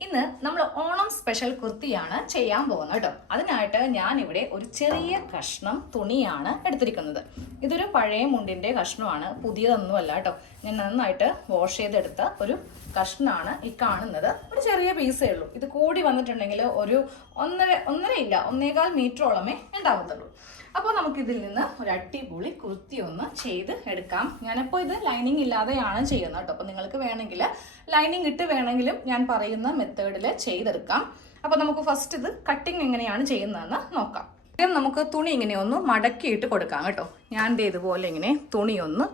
ഇന്ന് നമ്മൾ ഓണം സ്പെഷ്യൽ കുർത്തിയാണ് ചെയ്യാൻ പോകുന്നത് കേട്ടോ. അതിനായിട്ട് ഞാൻ ഇവിടെ ഒരു ചെറിയ കഷ്ണം തുണിയാണ് എടുത്തിരിക്കുന്നത്. ഇതൊരു പഴയ മുണ്ടിന്റെ കഷ്ണമാണ് പുതിയതൊന്നും അല്ല കേട്ടോ. ഞാൻ നന്നായിട്ട് വാഷ് ചെയ്തെടുത്ത ഒരു കഷ്ണമാണ് ഈ കാണുന്നത്. ഒരു ചെറിയ പീസേ ഉള്ളൂ. ഇത് കൂടി വന്നിട്ടുണ്ടെങ്കിൽ ഒരു ഒന്നര ഒന്നര ഇല്ല ഒന്നേകാൽ മീറ്ററോളമേ ഉണ്ടാവത്തുള്ളൂ. അപ്പോൾ നമുക്കിതിൽ നിന്ന് ഒരു അടിപൊളി കുർത്തി ഒന്ന് ചെയ്ത് എടുക്കാം. ഞാനിപ്പോൾ ഇത് ലൈനിങ് ഇല്ലാതെയാണ് ചെയ്യുന്നത് കേട്ടോ. അപ്പോൾ നിങ്ങൾക്ക് വേണമെങ്കിൽ ലൈനിങ് ഇട്ട് വേണമെങ്കിലും ഞാൻ പറയുന്ന മെത്തേഡിൽ ചെയ്തെടുക്കാം. അപ്പോൾ നമുക്ക് ഫസ്റ്റ് ഇത് കട്ടിങ് എങ്ങനെയാണ് ചെയ്യുന്നതെന്ന് നോക്കാം. ആദ്യം നമുക്ക് തുണി ഇങ്ങനെ ഒന്ന് മടക്കിയിട്ട് കൊടുക്കാം കേട്ടോ. ഞാൻ ദേ ഇതുപോലെ ഇങ്ങനെ തുണി ഒന്ന്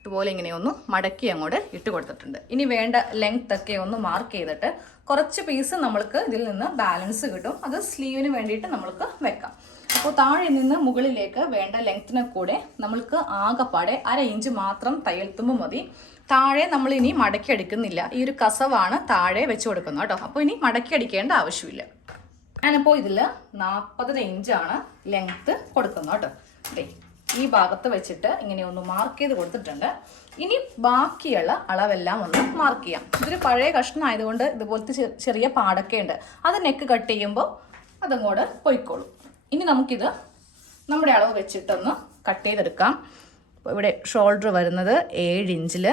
ഇതുപോലെ ഇങ്ങനെ ഒന്ന് മടക്കി അങ്ങോട്ട് ഇട്ട് കൊടുത്തിട്ടുണ്ട്. ഇനി വേണ്ട ലെങ്ത് ഒക്കെ ഒന്ന് മാർക്ക് ചെയ്തിട്ട് കുറച്ച് പീസ് നമ്മൾക്ക് ഇതിൽ നിന്ന് ബാലൻസ് കിട്ടും. അത് സ്ലീവിന് വേണ്ടിയിട്ട് നമ്മൾക്ക് വെക്കാം. അപ്പോൾ താഴെ നിന്ന് മുകളിലേക്ക് വേണ്ട ലെങ്ത്തിനെ കൂടെ നമ്മൾക്ക് ആകെപ്പാടെ അര ഇഞ്ച് മാത്രം തയ്യൽ തുമ്പ് മതി. താഴെ നമ്മൾ ഇനി മടക്കി അടിക്കുന്നില്ല ഈ ഒരു കസവാണ് താഴെ വെച്ച് കൊടുക്കുന്നത് കേട്ടോ. അപ്പോൾ ഇനി മടക്കി അടിക്കേണ്ട ആവശ്യമില്ല. ഞാനിപ്പോൾ ഇതിൽ നാൽപ്പതര ഇഞ്ചാണ് ലെങ്ത്ത് കൊടുക്കുന്നത് കേട്ടോ. അതെ ഈ ഭാഗത്ത് വെച്ചിട്ട് ഇങ്ങനെ ഒന്ന് മാർക്ക് ചെയ്ത് കൊടുത്തിട്ടുണ്ട്. ഇനി ബാക്കിയുള്ള അളവെല്ലാം ഒന്ന് മാർക്ക് ചെയ്യാം. ഇതൊരു പഴയ കഷ്ണം ആയതുകൊണ്ട് ഇതുപോലത്തെ ചെറിയ പാടൊക്കെ ഉണ്ട്. അത് നെക്ക് കട്ട് ചെയ്യുമ്പോൾ അതും അതങ്ങോട്ട് പൊയ്ക്കോളും. ഇനി നമുക്കിത് നമ്മുടെ അളവ് വെച്ചിട്ടൊന്ന് കട്ട് ചെയ്തെടുക്കാം. ഇവിടെ ഷോൾഡർ വരുന്നത് ഏഴ് ഇഞ്ചിൽ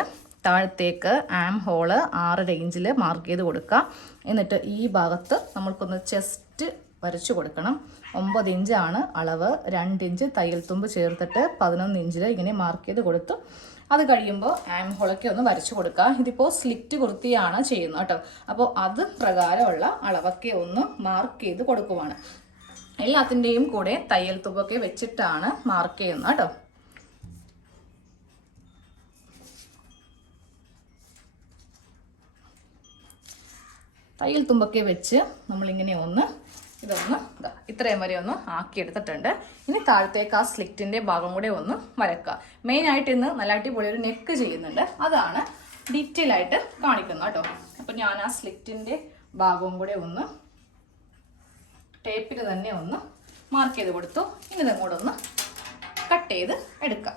താഴത്തേക്ക് ആം ഹോൾ ആറര ഇഞ്ചിൽ മാർക്ക് ചെയ്ത് കൊടുക്കാം. എന്നിട്ട് ഈ ഭാഗത്ത് നമ്മൾക്കൊന്ന് ചെസ്റ്റ് വരച്ചു കൊടുക്കണം. ഒമ്പത് ഇഞ്ചാണ് അളവ്. രണ്ട് ഇഞ്ച് തയ്യൽ തുമ്പ് ചേർത്തിട്ട് പതിനൊന്ന് ഇഞ്ചിൽ ഇങ്ങനെ മാർക്ക് ചെയ്ത് കൊടുത്തു. അത് കഴിയുമ്പോൾ ആം ഹോളൊക്കെ ഒന്ന് വരച്ചു കൊടുക്കുക ഇതിപ്പോൾ സ്ലിറ്റ് കുർത്തിയാണ് ചെയ്യുന്നത് കേട്ടോ. അപ്പോൾ അത് പ്രകാരമുള്ള അളവൊക്കെ ഒന്ന് മാർക്ക് ചെയ്ത് കൊടുക്കുവാണ്. എല്ലാത്തിന്റെയും കൂടെ തയ്യൽ തുമ്പൊക്കെ വെച്ചിട്ടാണ് മാർക്ക് ചെയ്യുന്നത് കേട്ടോ. തയ്യൽ തുമ്പൊക്കെ വെച്ച് നമ്മളിങ്ങനെ ഒന്ന് ഇതൊന്ന് ഇതാ ഇത്രയും വരെ ഒന്ന് ആക്കിയെടുത്തിട്ടുണ്ട്. ഇനി താഴത്തേക്ക് ആ സ്ലിറ്റിന്റെ ഭാഗം കൂടെ ഒന്ന് വരക്കുക മെയിനായിട്ട് ഇന്ന് നല്ല അടിപൊളി ഒരു നെക്ക് ചെയ്യുന്നുണ്ട്. അതാണ് ഡീറ്റെയിൽ ആയിട്ട് കാണിക്കുന്നത് കേട്ടോ. അപ്പം ഞാൻ ആ സ്ലിറ്റിന്റെ ഭാഗവും കൂടെ ഒന്ന് ടേപ്പിൽ തന്നെ ഒന്ന് മാർക്ക് ചെയ്ത് കൊടുത്തു. ഇതും കൂടെ ഒന്ന് കട്ട് ചെയ്ത് എടുക്കാം.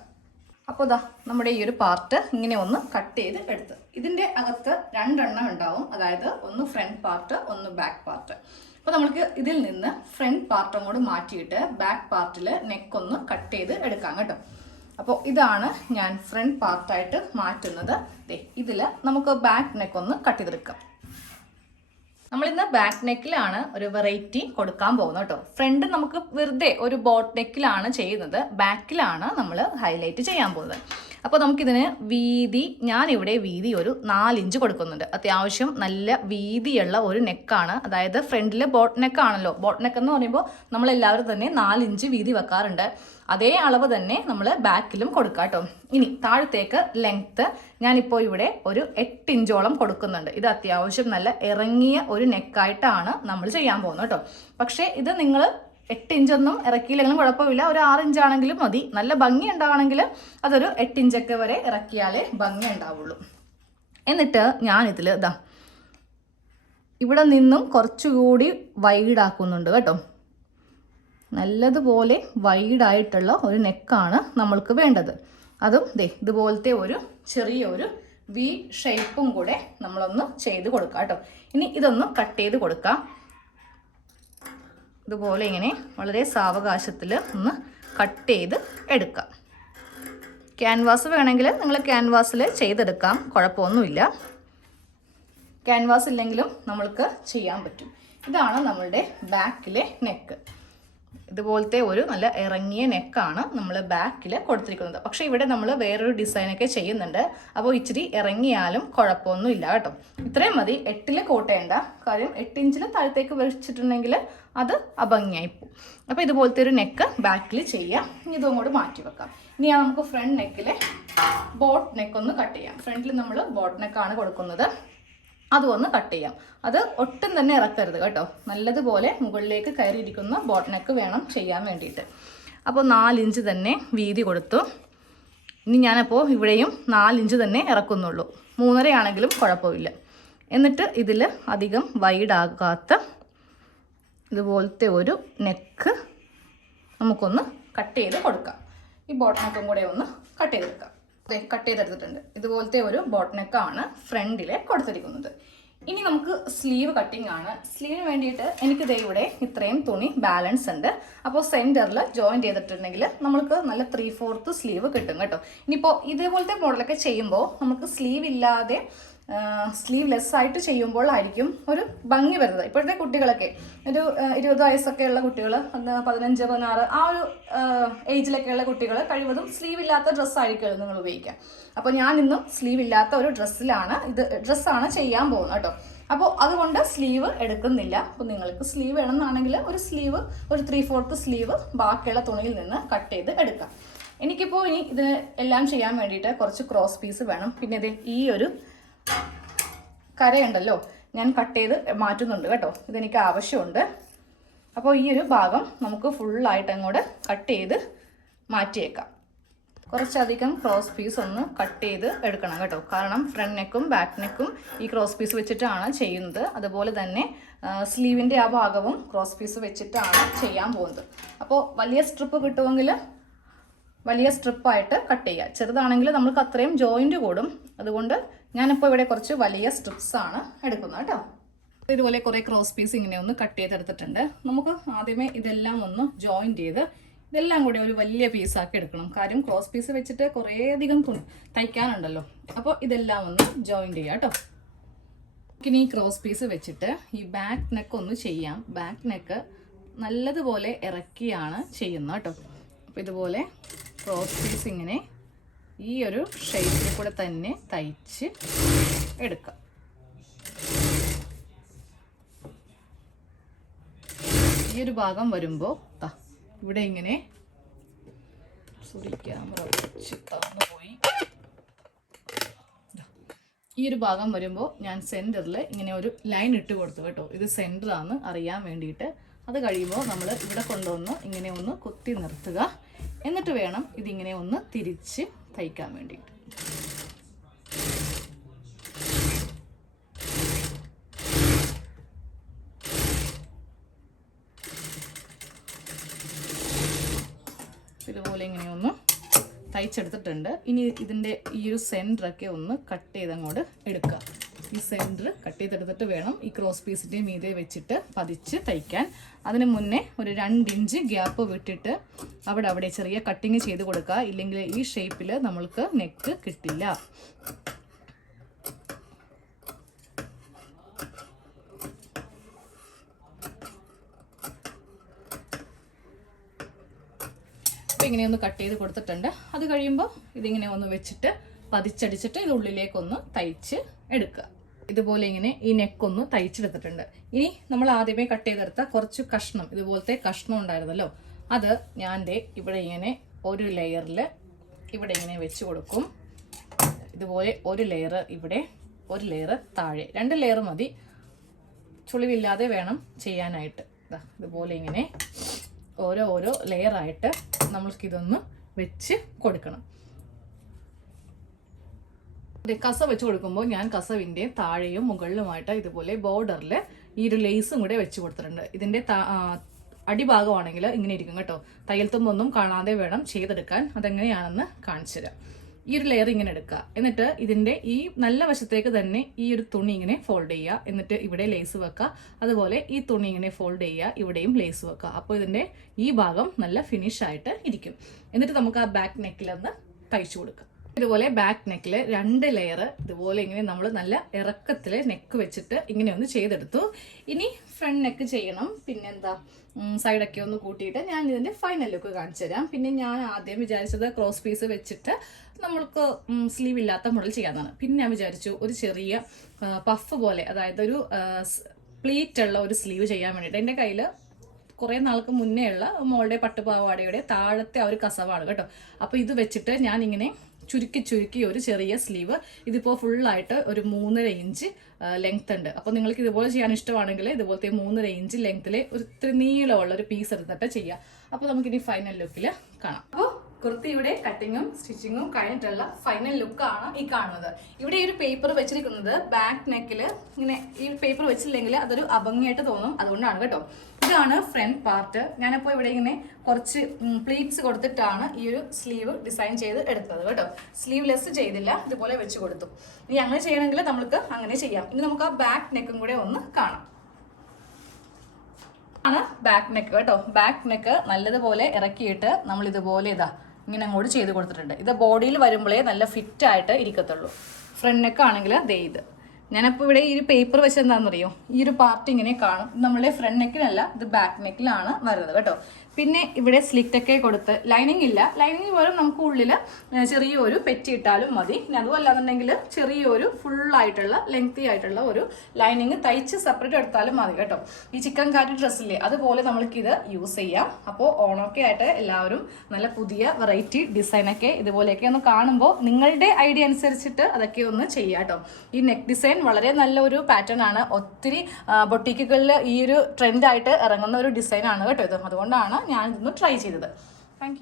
അപ്പോൾ ഇതാ നമ്മുടെ ഈ ഒരു പാർട്ട് ഇങ്ങനെ ഒന്ന് കട്ട് ചെയ്ത് എടുത്ത്. ഇതിന്റെ അകത്ത് രണ്ടെണ്ണം ഉണ്ടാവും. അതായത് ഒന്ന് ഫ്രണ്ട് പാർട്ട് ഒന്ന് ബാക്ക് പാർട്ട് അപ്പോൾ നമ്മൾക്ക് ഇതിൽ നിന്ന് ഫ്രണ്ട് പാർട്ടും അങ്ങോട്ട് മാറ്റിയിട്ട് ബാക്ക് പാർട്ടിൽ നെക്ക് ഒന്ന് കട്ട് ചെയ്ത് എടുക്കാം കേട്ടോ. അപ്പോൾ ഇതാണ് ഞാൻ ഫ്രണ്ട് പാർട്ടായിട്ട് മാറ്റുന്നത്. ഇതിൽ നമുക്ക് ബാക്ക് നെക്ക് ഒന്ന് കട്ട് ചെയ്തെടുക്കാം. നമ്മളിന്ന് ബാക്ക് നെക്കിലാണ് ഒരു വെറൈറ്റി കൊടുക്കാൻ പോകുന്നത് കേട്ടോ. ഫ്രണ്ട് നമുക്ക് വെറുതെ ഒരു ബോട്ട് നെക്കിലാണ് ചെയ്യുന്നത്. ബാക്കിലാണ് നമ്മൾ ഹൈലൈറ്റ് ചെയ്യാൻ പോകുന്നത്. അപ്പോൾ നമുക്കിതിന് വീതി ഞാനിവിടെ വീതി ഒരു നാലിഞ്ച് കൊടുക്കുന്നുണ്ട്. അത്യാവശ്യം നല്ല വീതിയുള്ള ഒരു നെക്കാണ്. അതായത് ഫ്രണ്ടിൽ ബോട്ട് നെക്കാണല്ലോ. ബോട്ട് നെക്ക് എന്ന് പറയുമ്പോൾ നമ്മളെല്ലാവരും തന്നെ നാലിഞ്ച് വീതി വെക്കാറുണ്ട്. അതേ അളവ് തന്നെ നമ്മൾ ബാക്കിലും കൊടുക്കാം കേട്ടോ ഇനി താഴത്തേക്ക് ലെങ്ത്ത് ഞാനിപ്പോൾ ഇവിടെ ഒരു എട്ട് ഇഞ്ചോളം കൊടുക്കുന്നുണ്ട്. ഇത് അത്യാവശ്യം നല്ല ഇറങ്ങിയ ഒരു നെക്കായിട്ടാണ് നമ്മൾ ചെയ്യാൻ പോകുന്നത് കേട്ടോ പക്ഷേ ഇത് നിങ്ങൾ എട്ട് ഇഞ്ചൊന്നും ഇറക്കിയില്ലെങ്കിലും കുഴപ്പമില്ല. ഒരു ആറ് ഇഞ്ചാണെങ്കിലും മതി. നല്ല ഭംഗി ഉണ്ടാവണമെങ്കിൽ അതൊരു എട്ട് ഇഞ്ചൊക്കെ വരെ ഇറക്കിയാലേ ഭംഗി ഉണ്ടാവുള്ളൂ എന്നിട്ട് ഞാനിതിൽ ഇതാ ഇവിടെ നിന്നും കുറച്ചുകൂടി വൈഡാക്കുന്നുണ്ട് കേട്ടോ. നല്ലതുപോലെ വൈഡായിട്ടുള്ള ഒരു നെക്കാണ് നമ്മൾക്ക് വേണ്ടത്. അതും ദേ ഇതുപോലത്തെ ഒരു ചെറിയൊരു വി ഷേപ്പും കൂടെ നമ്മളൊന്ന് ചെയ്ത് കൊടുക്കാം കേട്ടോ. ഇനി ഇതൊന്ന് കട്ട് ചെയ്ത് കൊടുക്കാം. ഇതുപോലെ ഇങ്ങനെ വളരെ സാവകാശത്തിൽ ഒന്ന് കട്ട് ചെയ്ത് എടുക്കാം. ക്യാൻവാസ് വേണമെങ്കിൽ നിങ്ങൾ ക്യാൻവാസിൽ ചെയ്തെടുക്കാം. കുഴപ്പമൊന്നുമില്ല. ക്യാൻവാസ് ഇല്ലെങ്കിലും നമ്മൾക്ക് ചെയ്യാൻ പറ്റും. ഇതാണ് നമ്മളുടെ ബാക്കിലെ നെക്ക് ഇതുപോലത്തെ ഒരു നല്ല ഇറങ്ങിയ നെക്കാണ് നമ്മൾ ബാക്കിൽ കൊടുത്തിരിക്കുന്നത്. പക്ഷേ ഇവിടെ നമ്മൾ വേറൊരു ഡിസൈനൊക്കെ ചെയ്യുന്നുണ്ട്. അപ്പോൾ ഇച്ചിരി ഇറങ്ങിയാലും കുഴപ്പമൊന്നുമില്ല കേട്ടോ. ഇത്രയും മതി. എട്ടിൽ കോട്ടേണ്ട. കാര്യം എട്ട് ഇഞ്ചിൽ താഴത്തേക്ക് വെച്ചിട്ടുണ്ടെങ്കിൽ അത് അഭംഗിയായി പോകും അപ്പോൾ ഇതുപോലത്തെ ഒരു നെക്ക് ബാക്കിൽ ചെയ്യാം. ഇതും കൂടെ മാറ്റി വെക്കാം. ഇനി നമുക്ക് ഫ്രണ്ട് നെക്കിലെ ബോട്ട് നെക്ക് ഒന്ന് കട്ട് ചെയ്യാം. ഫ്രണ്ടിൽ നമ്മൾ ബോട്ട് നെക്കാണ് കൊടുക്കുന്നത്. അതും ഒന്ന് കട്ട് ചെയ്യാം. അത് ഒട്ടും തന്നെ ഇറക്കരുത് കേട്ടോ. നല്ലതുപോലെ മുകളിലേക്ക് കയറിയിരിക്കുന്ന ബോട്ട് നെക്ക് വേണം ചെയ്യാൻ വേണ്ടിയിട്ട്. അപ്പോൾ നാലിഞ്ച് തന്നെ വീതി കൊടുത്തു. ഇനി ഞാനപ്പോൾ ഇവിടെയും നാലിഞ്ച് തന്നെ ഇറക്കുന്നുള്ളൂ. മൂന്നരയാണെങ്കിലും കുഴപ്പമില്ല. എന്നിട്ട് ഇതിൽ അധികം വൈഡാകാത്ത ഇതുപോലത്തെ ഒരു നെക്ക് നമുക്കൊന്ന് കട്ട് ചെയ്ത് കൊടുക്കാം. ഈ ബോട്ട് നെക്കും കൂടെ ഒന്ന് കട്ട് ചെയ്തെടുക്കാം കട്ട് ചെയ്തെടുത്തിട്ടുണ്ട്. ഇതുപോലത്തെ ഒരു ബോട്ട് നെക്കാണ് ഫ്രണ്ടിൽ കൊടുത്തിരിക്കുന്നത്. ഇനി നമുക്ക് സ്ലീവ് കട്ടിംഗ് ആണ്. സ്ലീവിന് വേണ്ടിയിട്ട് എനിക്ക് ദേ ഇവിടെ ഇത്രയും തുണി ബാലൻസ് ഉണ്ട്. അപ്പോൾ സെന്ററിൽ ജോയിൻ ചെയ്തിട്ടുണ്ടെങ്കിൽ നമുക്ക് നല്ല ത്രീ ഫോർത്ത് സ്ലീവ് കിട്ടും കേട്ടോ. ഇനിയിപ്പോൾ ഇതേപോലത്തെ മോഡലൊക്കെ ചെയ്യുമ്പോൾ നമുക്ക് സ്ലീവ് ഇല്ലാതെ സ്ലീവ് ലെസ് ആയിട്ട് ചെയ്യുമ്പോഴായിരിക്കും ഒരു ഭംഗി വരുന്നത്. ഇപ്പോഴത്തെ കുട്ടികളൊക്കെ ഒരു ഇരുപത് വയസ്സൊക്കെ ഉള്ള കുട്ടികൾ പതിനഞ്ച് പതിനാറ് ആ ഒരു ഏജിലൊക്കെയുള്ള കുട്ടികൾ കഴിവതും സ്ലീവ് ഇല്ലാത്ത ഡ്രസ്സായിരിക്കും നിങ്ങൾ ഉപയോഗിക്കുക. അപ്പോൾ ഞാൻ ഇന്നും സ്ലീവ് ഇല്ലാത്ത ഒരു ഡ്രസ്സിലാണ് ഇത് ഡ്രസ്സാണ് ചെയ്യാൻ പോകുന്നത് കേട്ടോ. അപ്പോൾ അതുകൊണ്ട് സ്ലീവ് എടുക്കുന്നില്ല. അപ്പോൾ നിങ്ങൾക്ക് സ്ലീവ് വേണമെന്നാണെങ്കിൽ ഒരു സ്ലീവ് ഒരു ത്രീ ഫോർത്ത് സ്ലീവ് ബാക്കിയുള്ള തുണിയിൽ നിന്ന് കട്ട് ചെയ്ത് എടുക്കാം. എനിക്കിപ്പോൾ ഇനി ഇതിന് എല്ലാം ചെയ്യാൻ വേണ്ടിയിട്ട് കുറച്ച് ക്രോസ് പീസ് വേണം. പിന്നെ ഇത് ഈ ഒരു കരയുണ്ടല്ലോ. ഞാൻ കട്ട് ചെയ്ത് മാറ്റുന്നുണ്ട് കേട്ടോ. ഇതെനിക്ക് ആവശ്യമുണ്ട്. അപ്പോൾ ഈ ഒരു ഭാഗം നമുക്ക് ഫുള്ളായിട്ട് അങ്ങോട്ട് കട്ട് ചെയ്ത് മാറ്റിയേക്കാം. കുറച്ചധികം ക്രോസ് പീസ് ഒന്ന് കട്ട് ചെയ്ത് എടുക്കണം കേട്ടോ. കാരണം ഫ്രണ്ട് നെക്കും ബാക്ക് നെക്കും ഈ ക്രോസ് പീസ് വെച്ചിട്ടാണ് ചെയ്യുന്നത്. അതുപോലെ തന്നെ സ്ലീവിന്റെ ആ ഭാഗവും ക്രോസ് പീസ് വെച്ചിട്ടാണ് ചെയ്യാൻ പോകുന്നത്. അപ്പോൾ വലിയ സ്ട്രിപ്പ് കിട്ടുമെങ്കിൽ വലിയ സ്ട്രിപ്പായിട്ട് കട്ട് ചെയ്യുക ചെറുതാണെങ്കിൽ നമുക്ക് അത്രയും ജോയിന്റ് കൂടും. അതുകൊണ്ട് ഞാനിപ്പോൾ ഇവിടെ കുറച്ച് വലിയ സ്ട്രിപ്സ് ആണ് എടുക്കുന്നത് കേട്ടോ. ഇതുപോലെ കുറേ ക്രോസ് പീസ് ഇങ്ങനെ ഒന്ന് കട്ട് ചെയ്തെടുത്തിട്ടുണ്ട്. നമുക്ക് ആദ്യമേ ഇതെല്ലാം ഒന്ന് ജോയിൻ ചെയ്ത് ഇതെല്ലാം കൂടി ഒരു വലിയ പീസാക്കി എടുക്കണം. കാര്യം ക്രോസ് പീസ് വെച്ചിട്ട് കുറേയധികം തുണി തയ്ക്കാനുണ്ടല്ലോ. അപ്പോൾ ഇതെല്ലാം ഒന്ന് ജോയിൻ ചെയ്യാം കേട്ടോ. ഈ ക്രോസ് പീസ് വെച്ചിട്ട് ഈ ബാക്ക് നെക്ക് ഒന്ന് ചെയ്യാം. ബാക്ക് നെക്ക് നല്ലതുപോലെ ഇറക്കിയാണ് ചെയ്യുന്നത് കേട്ടോ. അപ്പോൾ ഇതുപോലെ ക്രോസ് പീസ് ഇങ്ങനെ ഈ ഒരു ഷേപ്പിൽ കൂടെ തന്നെ തയ്ച്ച് എടുക്കാം. ഈ ഒരു ഭാഗം വരുമ്പോൾ ഇവിടെ ഇങ്ങനെ സോറി ക്യാമറ താന്നു പോയി. ഈ ഒരു ഭാഗം വരുമ്പോൾ ഞാൻ സെന്ററിൽ ഇങ്ങനെ ഒരു ലൈൻ ഇട്ട് കൊടുത്തു കേട്ടോ. ഇത് സെന്ററാന്ന് അറിയാൻ വേണ്ടിയിട്ട്. അത് കഴിയുമ്പോൾ നമ്മൾ ഇവിടെ കൊണ്ടുവന്ന് ഇങ്ങനെ ഒന്ന് കുത്തി നിർത്തുക. എന്നിട്ട് വേണം ഇതിങ്ങനെ ഒന്ന് തിരിച്ച് തയ്ക്കാൻ വേണ്ടിയിട്ട്. ഇതുപോലെ ഇങ്ങനെ ഒന്ന് തയ്ച്ചെടുത്തിട്ടുണ്ട്. ഇനി ഇതിന്റെ ഈ ഒരു സെന്ററൊക്കെ ഒന്ന് കട്ട് ചെയ്ത് അങ്ങോട്ട് എടുക്കുക. ഈ സെന്റർ കട്ട് ചെയ്തെടുത്തിട്ട് വേണം ഈ ക്രോസ് പീസിന്റെ മീതെ വെച്ചിട്ട് പതിച്ച് തയ്ക്കാൻ. അതിന് മുന്നേ ഒരു രണ്ട് ഇഞ്ച് ഗ്യാപ്പ് വിട്ടിട്ട് അവിടെ അവിടെ ചെറിയ കട്ടിങ് ചെയ്ത് കൊടുക്കുക. ഇല്ലെങ്കിൽ ഈ ഷേപ്പിൽ നമ്മൾക്ക് നെക്ക് കിട്ടില്ല. അപ്പോൾ ഇങ്ങനെ ഒന്ന് കട്ട് ചെയ്ത് കൊടുത്തിട്ടുണ്ട്. അത് കഴിയുമ്പോൾ ഇതിങ്ങനെ ഒന്ന് വെച്ചിട്ട് പതിച്ചടിച്ചിട്ട് ഇത് ഉള്ളിലേക്കൊന്ന് തയ്ച്ച് എടുക്കുക. ഇതുപോലെ ഇങ്ങനെ ഈ നെക്കൊന്ന് തയ്ച്ചെടുത്തിട്ടുണ്ട്. ഇനി നമ്മൾ ആദ്യമേ കട്ട് ചെയ്തെടുത്ത കുറച്ച് കഷ്ണം ഇതുപോലത്തെ കഷ്ണം ഉണ്ടായിരുന്നല്ലോ അത് ഞാൻ ഇവിടെ ഇങ്ങനെ ഒരു ലെയറിൽ ഇവിടെ ഇങ്ങനെ വെച്ച് കൊടുക്കും. ഇതുപോലെ ഒരു ലെയർ ഇവിടെ ഒരു ലെയർ താഴെ. രണ്ട് ലെയർ മതി. ചുളിവില്ലാതെ വേണം ചെയ്യാനായിട്ട്. ഇതുപോലെ ഇങ്ങനെ ഓരോ ഓരോ ലെയറായിട്ട് നമ്മൾക്കിതൊന്ന് വെച്ച് കൊടുക്കണം. കസ വെച്ച് കൊടുക്കുമ്പോൾ ഞാൻ കസവിന്റെ താഴെയും മുകളിലുമായിട്ട് ഇതുപോലെ ബോർഡറിൽ ഈ ഒരു ലേസും കൂടെ വെച്ച് കൊടുത്തിട്ടുണ്ട്. ഇതിന്റെ അടിഭാഗമാണെങ്കിൽ ഇങ്ങനെ ഇരിക്കും കേട്ടോ. തയ്യൽ തുമ്പൊന്നും കാണാതെ വേണം ചെയ്തെടുക്കാൻ. അതെങ്ങനെയാണെന്ന് കാണിച്ചു തരാം. ഈ ഒരു ലെയർ ഇങ്ങനെ എടുക്കുക. എന്നിട്ട് ഇതിന്റെ ഈ നല്ല വശത്തേക്ക് തന്നെ ഈ ഒരു തുണി ഇങ്ങനെ ഫോൾഡ് ചെയ്യുക. എന്നിട്ട് ഇവിടെ ലേസ് വെക്കുക. അതുപോലെ ഈ തുണി ഇങ്ങനെ ഫോൾഡ് ചെയ്യുക. ഇവിടെയും ലേസ് വെക്കുക. അപ്പോൾ ഇതിന്റെ ഈ ഭാഗം നല്ല ഫിനിഷ് ആയിട്ട് ഇരിക്കും. എന്നിട്ട് നമുക്ക് ആ ബാക്ക് നെക്കിലൊന്ന് തയ്ച്ചു കൊടുക്കാം. ഇതുപോലെ ബാക്ക് നെക്കിൽ രണ്ട് ലെയർ ഇതുപോലെ ഇങ്ങനെ നമ്മൾ നല്ല ഇറക്കത്തിൽ നെക്ക് വെച്ചിട്ട് ഇങ്ങനെ ഒന്ന് ചെയ്തെടുത്തു. ഇനി ഫ്രണ്ട് നെക്ക് ചെയ്യണം. പിന്നെന്താ? സൈഡൊക്കെ ഒന്ന് കൂട്ടിയിട്ട് ഞാൻ ഇതിന്റെ ഫൈനൽ ലുക്ക് കാണിച്ചു തരാം. പിന്നെ ഞാൻ ആദ്യം വിചാരിച്ചത് ക്രോസ് പീസ് വെച്ചിട്ട് നമ്മൾക്ക് സ്ലീവ് ഇല്ലാത്ത മോഡൽ ചെയ്യാമെന്നാണ് പിന്നെ ഞാൻ വിചാരിച്ചു ഒരു ചെറിയ പഫ് പോലെ അതായത് ഒരു പ്ലീറ്റ് ഉള്ള ഒരു സ്ലീവ് ചെയ്യാൻ വേണ്ടിയിട്ട്. എന്റെ കയ്യിൽ കുറേ നാൾക്ക് മുന്നേ ഉള്ള മോളുടെ പട്ടുപാവാടയുടെ താഴത്തെ ആ ഒരു കസവാണ് കേട്ടോ. അപ്പോൾ ഇത് വെച്ചിട്ട് ഞാൻ ഇങ്ങനെ ചുരുക്കി ചുരുക്കി ഒരു ചെറിയ സ്ലീവ്. ഇതിപ്പോൾ ഫുള്ളായിട്ട് ഒരു മൂന്നര ഇഞ്ച് ലെങ്ത് ഉണ്ട്. അപ്പോൾ നിങ്ങൾക്ക് ഇതുപോലെ ചെയ്യാൻ ഇഷ്ടമാണെങ്കിൽ ഇതുപോലത്തെ മൂന്നര ഇഞ്ച് ലെങ്ത്തിൽ ഒരു ഇത്തിരി നീളമുള്ള ഒരു പീസ് എടുത്തിട്ട് ചെയ്യാം. അപ്പോൾ നമുക്കിനി ഫൈനൽ ലുക്കിൽ കാണാം. അപ്പോൾ കുർത്തിയുടെ കട്ടിങ്ങും സ്റ്റിച്ചിങ്ങും കഴിഞ്ഞിട്ടുള്ള ഫൈനൽ ലുക്കാണ് ഈ കാണുന്നത്. ഇവിടെ ഈ ഒരു പേപ്പർ വെച്ചിരിക്കുന്നത് ബാക്ക് നെക്കിൽ ഇങ്ങനെ ഈ പേപ്പർ വെച്ചില്ലെങ്കിൽ അതൊരു അഭംഗിയായിട്ട് തോന്നും. അതുകൊണ്ടാണ് കേട്ടോ. ഇതാണ് ഫ്രണ്ട് പാർട്ട്. ഞാനിപ്പോൾ ഇവിടെ ഇങ്ങനെ കുറച്ച് പ്ലീറ്റ്സ് കൊടുത്തിട്ടാണ് ഈ ഒരു സ്ലീവ് ഡിസൈൻ ചെയ്ത് എടുത്തത് കേട്ടോ. സ്ലീവ് ലെസ് ചെയ്തില്ല ഇതുപോലെ വെച്ച് കൊടുത്തു. ഇനി അങ്ങനെ ചെയ്യണമെങ്കിൽ നമുക്ക് അങ്ങനെ ചെയ്യാം. ഇനി നമുക്ക് ആ ബാക്ക് നെക്കും കൂടെ ഒന്ന് കാണാം. ആണ് ബാക്ക് നെക്ക് കേട്ടോ. ബാക്ക് നെക്ക് നല്ലതുപോലെ ഇറക്കിയിട്ട് നമ്മൾ ഇതുപോലെ ഇതാ ഇങ്ങനെ അങ്ങോട്ട് ചെയ്ത് കൊടുത്തിട്ടുണ്ട്. ഇത് ബോഡിയിൽ വരുമ്പോഴേ നല്ല ഫിറ്റ് ആയിട്ട് ഇരിക്കത്തുള്ളൂ. ഫ്രണ്ട് നെക്ക് ആണെങ്കിൽ ദേ ഇത്. ഞാനപ്പോൾ ഇവിടെ ഈ ഒരു പേപ്പർ വെച്ച് എന്താണെന്നറിയോ ഈ ഒരു പാർട്ട് ഇങ്ങനെ കാണും. നമ്മളുടെ ഫ്രണ്ട് നെക്കിലല്ല ഇത് ബാക്ക് നെക്കിലാണ് വരുന്നത് കേട്ടോ. പിന്നെ ഇവിടെ സ്ലിറ്റൊക്കെ കൊടുത്ത് ലൈനിങ് ഇല്ല. ലൈനിങ് പോലും നമുക്ക് ഉള്ളിൽ ചെറിയൊരു പെറ്റി ഇട്ടാലും മതി. ഇനി അതുമല്ലാന്നുണ്ടെങ്കിൽ ചെറിയൊരു ഫുള്ളായിട്ടുള്ള ലെങ്തി ആയിട്ടുള്ള ഒരു ലൈനിങ് തയ്ച്ച് സെപ്പറേറ്റ് എടുത്താലും മതി കേട്ടോ. ഈ ചിക്കൻ കാരി ഡ്രസ്സില്ലേ അതുപോലെ നമ്മൾക്കിത് യൂസ് ചെയ്യാം. അപ്പോൾ ഓണോക്കെ ആയിട്ട് എല്ലാവരും നല്ല പുതിയ വെറൈറ്റി ഡിസൈനൊക്കെ ഇതുപോലെയൊക്കെ ഒന്ന് കാണുമ്പോൾ നിങ്ങളുടെ ഐഡിയ അനുസരിച്ചിട്ട് അതൊക്കെ ഒന്ന് ചെയ്യാം കേട്ടോ. ഈ നെക്ക് ഡിസൈൻ വളരെ നല്ലൊരു പാറ്റേൺ ആണ്. ഒത്തിരി ബൊട്ടീക്കുകളിൽ ഈ ഒരു ട്രെൻഡായിട്ട് ഇറങ്ങുന്ന ഒരു ഡിസൈനാണ് കേട്ടോ ഇത്. അതുകൊണ്ടാണ് ഞാൻ ഇതൊന്ന് ട്രൈ ചെയ്തത് താങ്ക്